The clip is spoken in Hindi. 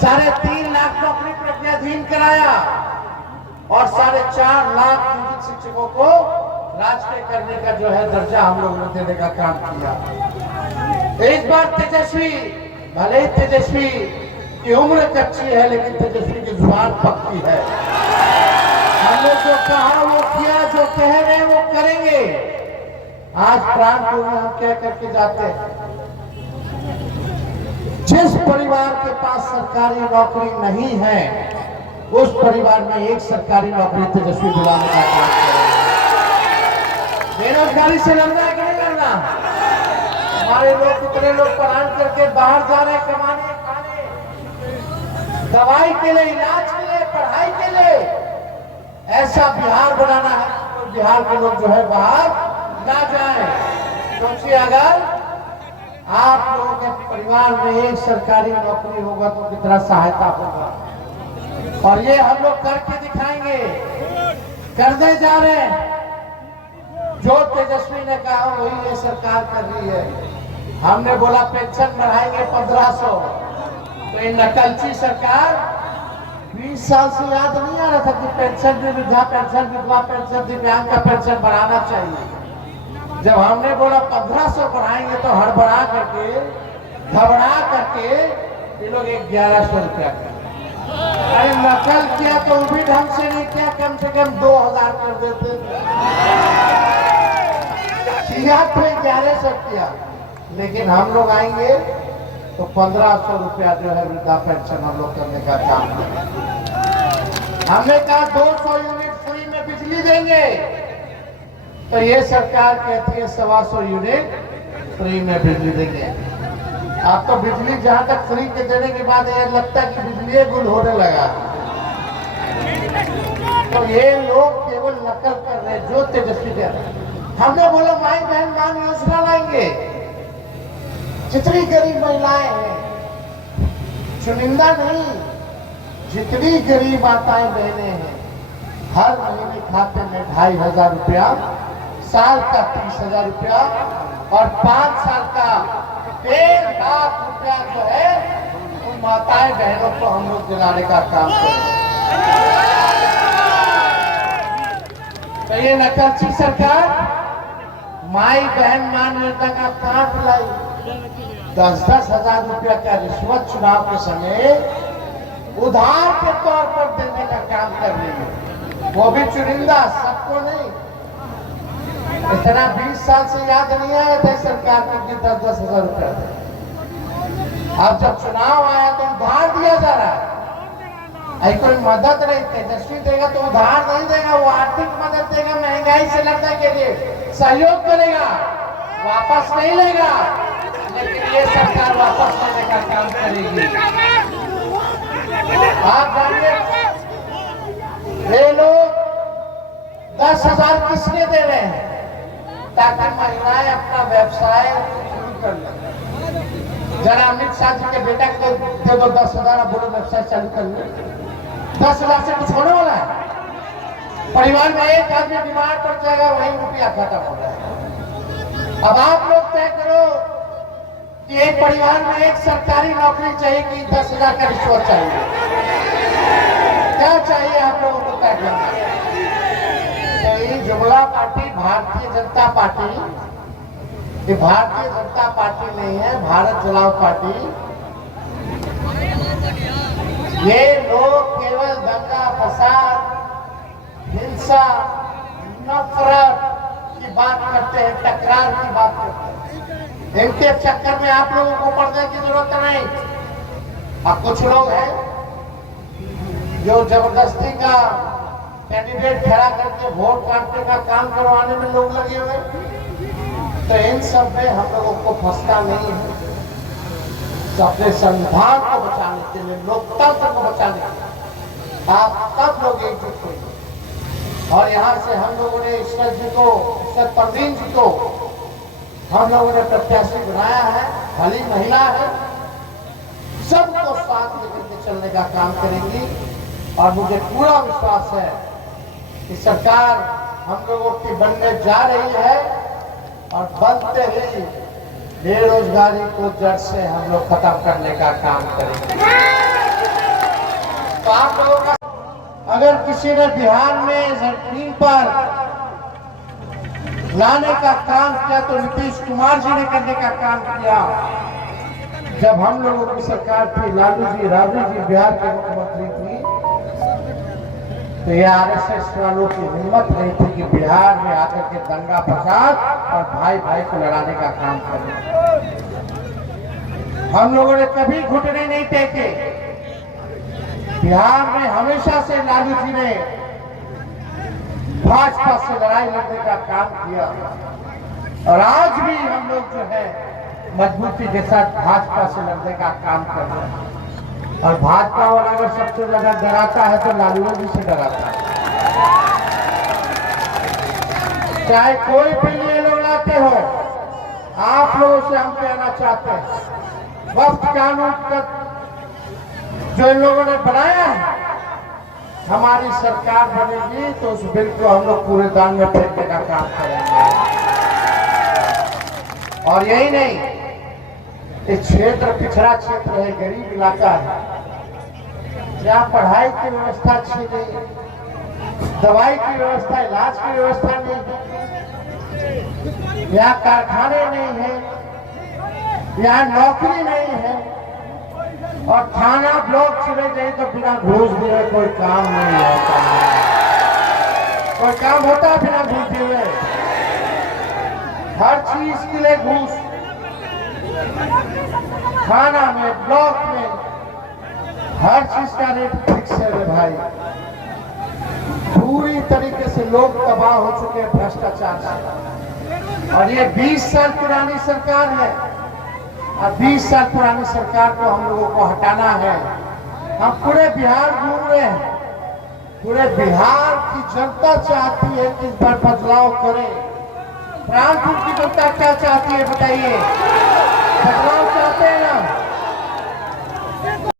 3.5 लाख नौकरी प्रज्ञाधीन कराया और 4.5 लाख नियोजित शिक्षकों को राजकीय करने का जो है दर्जा हम लोगों ने देने का काम किया। इस बार तेजस्वी, भले ही तेजस्वी की उम्र कच्ची है लेकिन तेजस्वी की जुबान पक्की है। हमने जो कहा वो किया, जो कह रहे हैं वो करेंगे। आज प्राणपुर में हम कह करके जाते हैं, जिस परिवार के पास सरकारी नौकरी नहीं है उस परिवार में एक सरकारी नौकरी तेजस्वी दिलाने का काम करेंगे। बेरोजगारी से लड़ना है कि नहीं लड़ना? हमारे लोग, कितने लोग पढ़ाई करके बाहर जा रहे हैं कमाने, खाने, दवाई के लिए, इलाज के लिए, पढ़ाई के लिए। ऐसा बिहार बनाना है तो बिहार के लोग जो है बाहर ना जाएं, क्योंकि अगर आप लोगों के परिवार में एक सरकारी नौकरी होगा तो कितना सहायता होगा। और ये हम लोग करके दिखाएंगे, करने जा रहे हैं। जो तेजस्वी ने कहा वही ये सरकार कर रही है। हमने बोला पेंशन बढ़ाएंगे 1500, तो ये नकलची सरकार 20 साल से याद नहीं आ रहा था कि पेंशन भी, वृद्धा पेंशन, विधवा पेंशन, दिव्यांग का पेंशन बढ़ाना चाहिए। जब हमने बोला 1500 बढ़ाएंगे तो हड़बड़ा करके, घबरा करके ये लोग 1100 रुपया कर। अरे नकल किया तो वो भी ढंग से नहीं किया, कम से कम 2000 कर देते। किया तो 1100 किया, लेकिन हम लोग आएंगे तो 1500 रुपया जो है वृद्धा पेंशन हम लोग करने का काम करेंगे। हमने कहा 200 यूनिट फ्री में बिजली देंगे, तो ये सरकार कहती है 125 यूनिट फ्री में बिजली देंगे। आप तो बिजली जहां तक फ्री के देने के बाद ये लगता है कि बिजली गुल होने लगा। तो ये लोग केवल नकल कर रहे, जो तेजस्वी कह रहे। हमने बोला माई बहन मान योजना लाएंगे। जितनी गरीब महिलाएं हैं, चुनिंदा नहीं, जितनी गरीब माताएं बहनें हैं, हर महीने खाते में 2500 रुपया, साल का 30,000 रुपया और 5 साल का 1.5 लाख रुपया जो है उन माताएं बहनों को हम लोग दिलाने का काम करें। तो ये नकलची सरकार माई बहन मान योजना का काट लाई। 10-10 हजार रुपया का रिश्वत चुनाव के समय उधार के तौर पर देने का काम कर रही है, वो भी चुनिंदा, सबको नहीं। इतना 20 साल से याद नहीं आया था सरकार को कि 10-10 हजार रुपया दे। अब जब चुनाव आया तो उधार दिया जा रहा है। कोई मदद नहीं, तेजस्वी देगा तो उधार नहीं देगा, वो आर्थिक मदद देगा, महंगाई से लड़ने के लिए सहयोग करेगा, वापस नहीं लेगा। लेकिन ये सरकार वापस लेने का काम करेगी। आप जानिए, ये लोग 10,000 किसने दे रहे हैं? ताकि महिलाएं अपना व्यवसाय शुरू कर लें। जरा अमित शाह जी के बेटा को दे दो 10,000, बोलो व्यवसाय चालू कर ले। 10,000 से कुछ होने वाला है? परिवार में एक आदमी बीमार पड़ जाएगा, वही रुपया खत्म हो जाएगा। अब आप लोग तय करो कि एक परिवार में एक सरकारी नौकरी चाहिए कि 10,000 का रिश्वत चाहिए? क्या चाहिए आप लोगों को तय करना? तो ये जुमला पार्टी, भारतीय जनता पार्टी, ये भारतीय जनता पार्टी नहीं है, भारत जलाओ पार्टी। ये लोग केवल दंगा फसाद, हिंसा, नफरत की बात करते हैं, टकरार की बात करते हैं। इनके चक्कर में आप लोगों को पड़ने की जरूरत नहीं। अब कुछ लोग हैं जो जबरदस्ती का कैंडिडेट खड़ा करके वोट काटने का काम करवाने में लोग लगे हुए, तो इन सब में हम लोगों को फंसना नहीं है। तो अपने संविधान को बचाने के लिए, लोकतंत्र को बचाने के लिए आप सब लोग एकजुट होइए। और यहाँ से हम लोगों ने ईश्वर जी को, ईश्वर परवीन जी को हम लोगों ने प्रत्याशी बनाया है। भली महिला है, सबको साथ लेकर के चलने का काम करेंगी। और मुझे पूरा विश्वास है कि सरकार हम लोगों की बनने जा रही है और बनते ही बेरोजगारी को जड़ से हम लोग खत्म करने का काम करेंगे। तो आप लोगों का अगर किसी ने बिहार में जमीन पर लाने का काम किया तो नीतीश कुमार जी ने करने का काम किया। जब हम लोगों की सरकार थी, लालू जी राबड़ी जी बिहार के मुख्यमंत्री थी, तो ये आरएसएस वालों की हिम्मत नहीं थी कि बिहार में आकर के दंगा फसाद और भाई भाई को लड़ाने का काम करें। हम लोगों ने कभी घुटने नहीं टेके। बिहार में हमेशा से लालू जी ने भाजपा से लड़ाई लड़ने का काम किया और आज भी हम लोग जो है मजबूती के साथ भाजपा से लड़ने का काम कर रहे हैं। और भाजपा वाला अगर सबसे ज्यादा डराता है तो लालू जी से डराता है। चाहे कोई भी ये लोग लाते हो, आप लोगों से हम कहना चाहते हैं, वक्त कानून का जो इन लोगों ने बनाया है, हमारी सरकार बनेगी तो उस बिल को हम लोग कूड़ेदान दान में फेंकने का काम करेंगे। और यही नहीं, इस क्षेत्र पिछड़ा क्षेत्र है, गरीब इलाका है, जहाँ पढ़ाई की व्यवस्था अच्छी नहीं, दवाई की व्यवस्था, इलाज की व्यवस्था नहीं, यहाँ कारखाने नहीं है, यहाँ नौकरी नहीं है और थाना ब्लॉक चले जाए तो बिना घूस दिए कोई काम नहीं होता है। कोई काम होता बिना घूस दिए? हर चीज के लिए घूस, थाना में, ब्लॉक में, हर चीज का रेट फिक्स है भाई। पूरी तरीके से लोग तबाह हो चुके हैं भ्रष्टाचार से। और ये 20 साल पुरानी सरकार है और 20 साल पुरानी सरकार को हम लोगों को हटाना है। हम पूरे बिहार घूम रहे हैं, पूरे बिहार की जनता चाहती है कि इस बार बदलाव करें। प्राणपुर की जनता क्या चाहती है बताइए? बदलाव